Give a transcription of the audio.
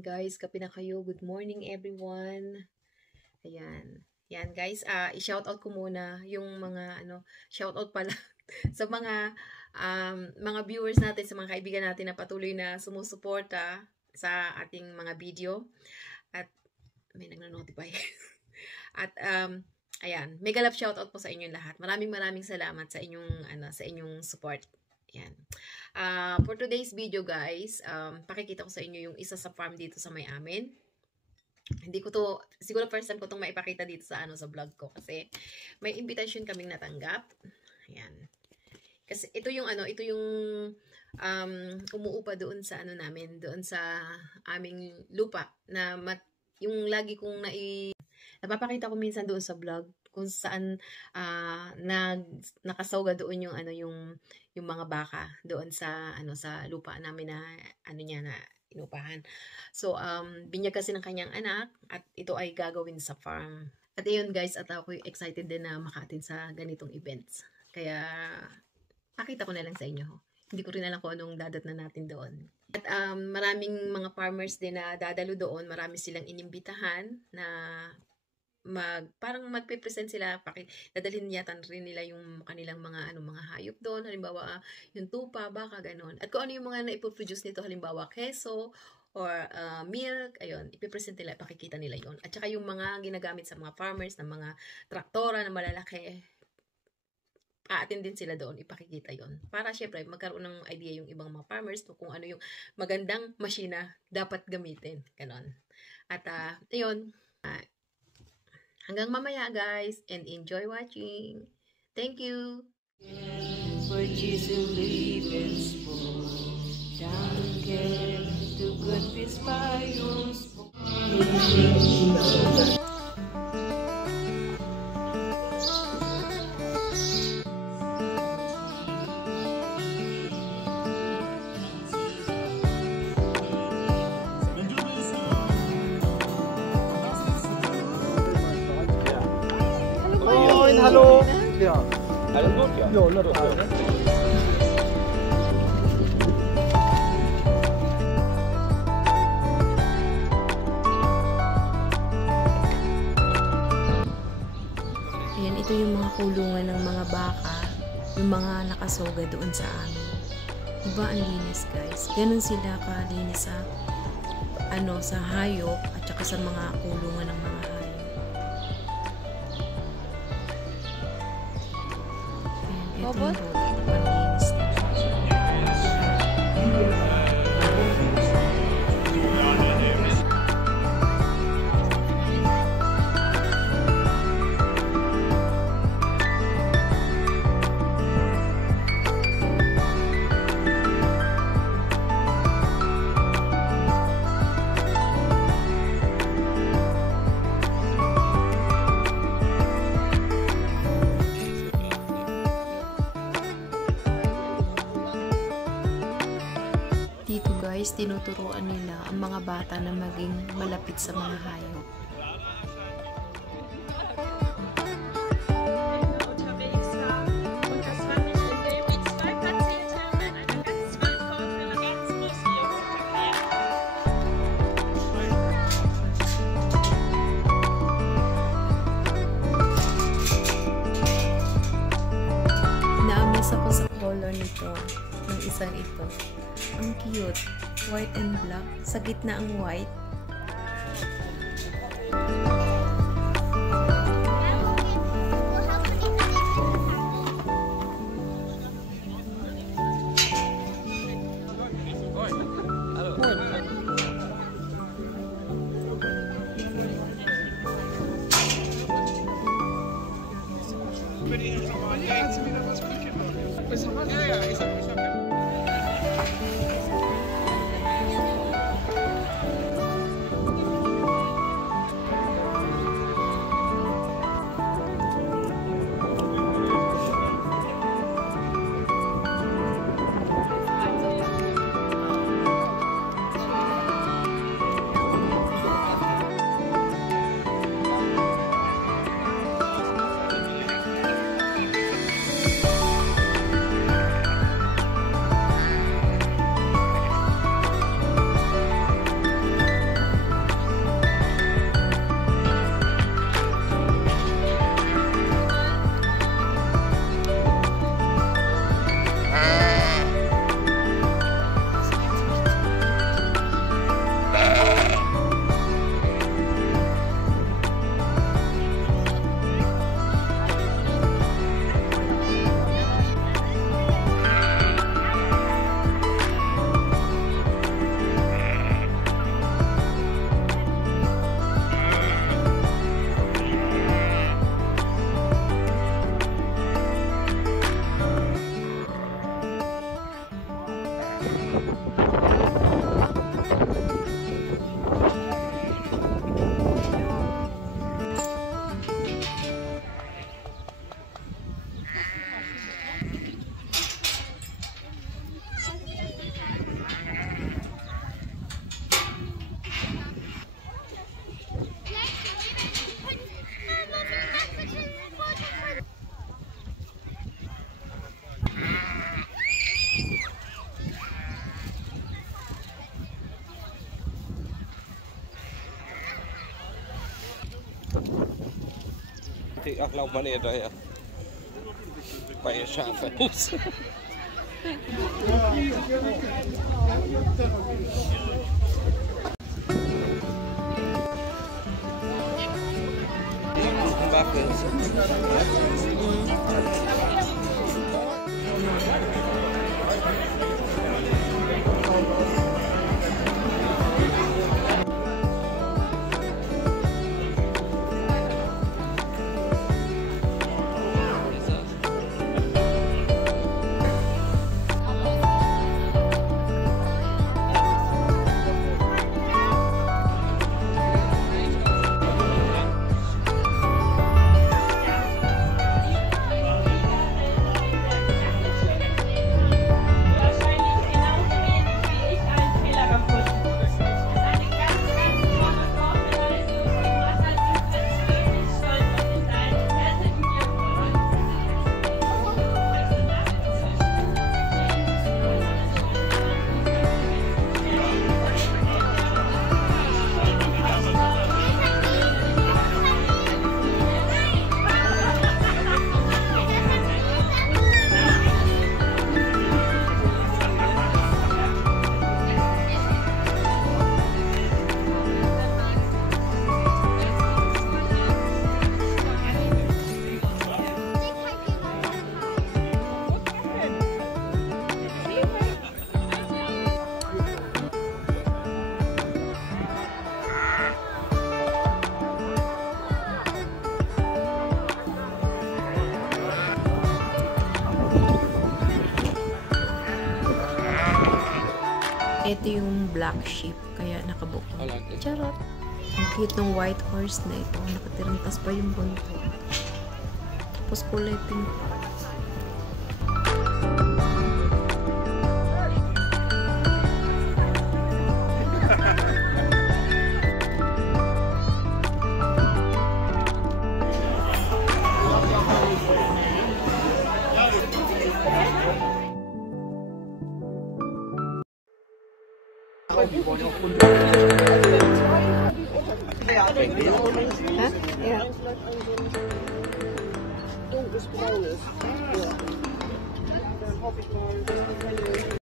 Guys, kape na kayo. Good morning everyone. Ayan. Yan guys, i-shoutout ko muna yung mga shoutout pala sa mga viewers natin, sa mga kaibigan natin na patuloy na sumusuporta sa ating mga video. At may nagno-notify. At ayan, mega love shoutout po sa inyong lahat. Maraming salamat sa inyong support. Yan. For today's video guys, pakikita ko sa inyo yung isa sa farm dito sa may amin. Hindi ko to, siguro first time ko itong maipakita dito sa sa vlog ko kasi may invitation kaming natanggap. Ayan. Kasi ito yung umuupa doon sa namin, doon sa aming lupa na yung lagi kong napapakita ko minsan doon sa vlog kung saan nakasawga doon yung mga baka doon sa sa lupa namin na na inupahan. So binyag kasi ng kanyang anak at ito ay gagawin sa farm. At ayun guys, at ako excited din na maka-attend sa ganitong events. Kaya pakita ko na lang sa inyo. Hindi ko rin alam kung anong dadatnan natin doon. At maraming mga farmers din na dadalo doon, marami silang inimbitahan na parang magpe-present sila, dadalhin yata rin nila yung kanilang mga hayop doon, halimbawa yung tupa, baka ganon. At kung ano yung mga na-ipoproduce nito, halimbawa keso or milk, ayun, ipipresent nila, ipakikita nila yon. At saka yung mga ginagamit sa mga farmers, ng mga traktora na malalaki, aatin din sila doon, ipakikita yon. Para syempre magkaroon ng idea yung ibang mga farmers kung ano yung magandang masina dapat gamitin, ganon. At ayun, hanggang mamaya guys, and enjoy watching. Thank you. For Jesus Lebensspor, danke, du Gott bist bei uns. Hallo. Ja. Alles gut, ja? Ja, na total. Ayan, ito yung mga kulungan ng mga baka, yung mga nakasoga doon sa amin. Diba ang linis guys? Ganun sila kalinis sa sa hayop at saka sa mga kulungan ng mga hayop. Robot? Dito guys, tinuturuan nila ang mga bata na maging malapit sa mga hayop. Na-amaze ako sa color nito, ng isang ito. Ang cute, white and black, sa gitna ang white. Die auch laut manier daher. Bei ihr Schafe. Ito yung black sheep, kaya nakabukod. Charot! Ang cute ng white horse na ito. Nakatirintas pa yung bunto. Tapos kulay pink. Donkersbruin is. Ja. Dan heb ik maar